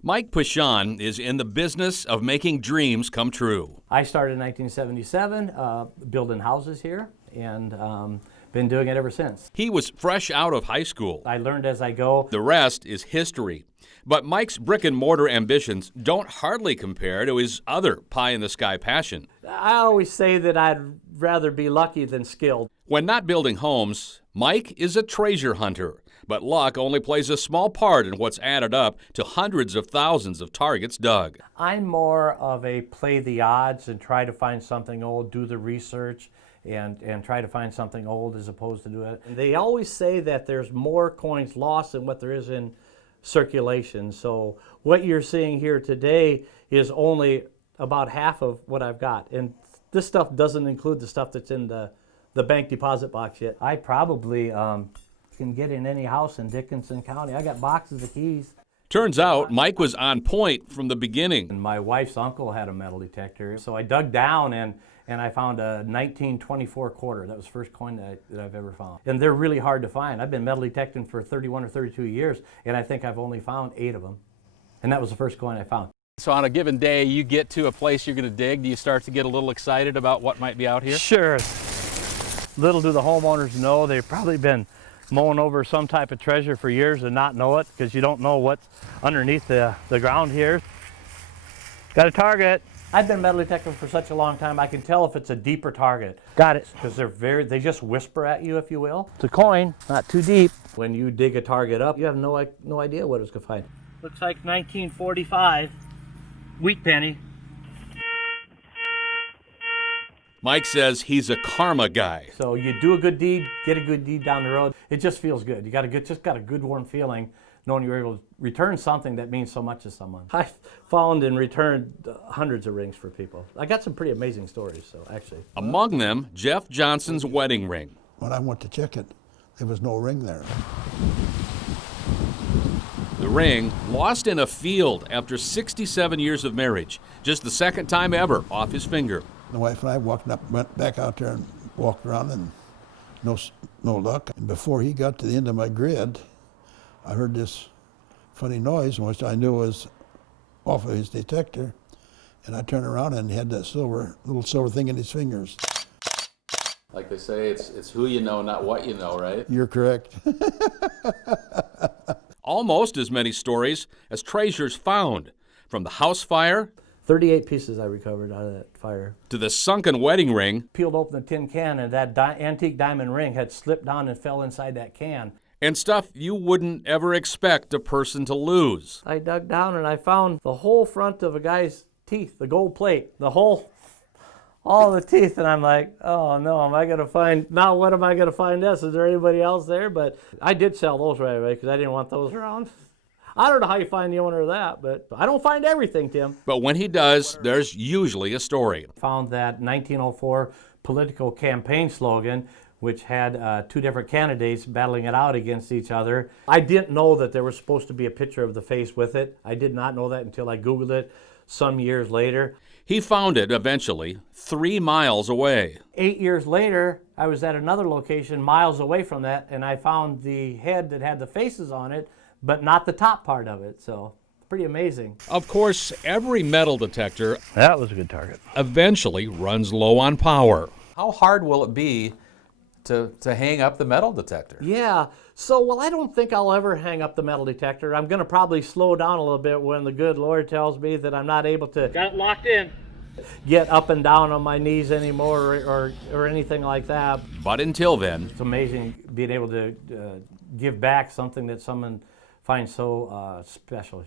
Mike Pashon is in the business of making dreams come true. I started in 1977 building houses here, and been doing it ever since. He was fresh out of high school. I learned as I go. The rest is history. But Mike's brick and mortar ambitions don't hardly compare to his other pie-in-the-sky passion. I always say that I'd rather be lucky than skilled. When not building homes, Mike is a treasure hunter. But luck only plays a small part in what's added up to hundreds of thousands of targets dug. I'm more of a play the odds and try to find something old, do the research, and try to find something old as opposed to do it. They always say that there's more coins lost than what there is in circulation. So what you're seeing here today is only about half of what I've got. And this stuff doesn't include the stuff that's in the bank deposit box yet. I probably can get in any house in Dickinson County. I got boxes of keys. Turns out Mike was on point from the beginning. And my wife's uncle had a metal detector, so I dug down and I found a 1924 quarter. That was the first coin that I've ever found. And they're really hard to find. I've been metal detecting for 31 or 32 years, and I think I've only found 8 of them. And that was the first coin I found. So on a given day, you get to a place you're going to dig. Do you start to get a little excited about what might be out here? Sure. Little do the homeowners know, they've probably been mowing over some type of treasure for years and not know it, because you don't know what's underneath the ground here. Got a target. I've been metal detecting for such a long time, I can tell if it's a deeper target. Got it. Because they just whisper at you, if you will. It's a coin, not too deep. When you dig a target up, you have no idea what it's going to find. Looks like 1945 wheat penny. Mike says he's a karma guy. So you do a good deed, get a good deed down the road. It just feels good. You just got a good warm feeling knowing you're able to return something that means so much to someone. I've found and returned hundreds of rings for people. I got some pretty amazing stories, so actually. Among them, Jeff Johnson's wedding ring. When I went to check it, there was no ring there. The ring lost in a field after 67 years of marriage. Just the second time ever off his finger. The wife and I went back out there and walked around, and no luck. And before he got to the end of my grid, I heard this funny noise, which I knew was off of his detector. And I turned around and he had that little silver thing in his fingers. Like they say, it's who you know, not what you know, right? You're correct. Almost as many stories as treasures found, from the house fire 38 pieces I recovered out of that fire. to the sunken wedding ring, Peeled open the tin can, and that antique diamond ring had slipped down and fell inside that can. and stuff you wouldn't ever expect a person to lose. I dug down and I found the whole front of a guy's teeth, the gold plate, all the teeth, and I'm like, oh no, what am I gonna find this? Is there anybody else there? But I did sell those right away because I didn't want those around. I don't know how you find the owner of that, but I don't find everything, Tim. But when he does, there's usually a story. Found that 1904 political campaign slogan, which had 2 different candidates battling it out against each other. I didn't know that there was supposed to be a picture of the face with it. I did not know that until I Googled it some years later. He found it eventually 3 miles away. 8 years later, I was at another location miles away from that, and I found the head that had the faces on it, but not the top part of it. So pretty amazing. Of course, every metal detector That was a good target. eventually runs low on power. How hard will it be to hang up the metal detector? Yeah, so, I don't think I'll ever hang up the metal detector. I'm going to probably slow down a little bit when the good Lord tells me that I'm not able to got it locked in, get up and down on my knees anymore or anything like that. But until then, It's amazing being able to give back something that someone finds so special,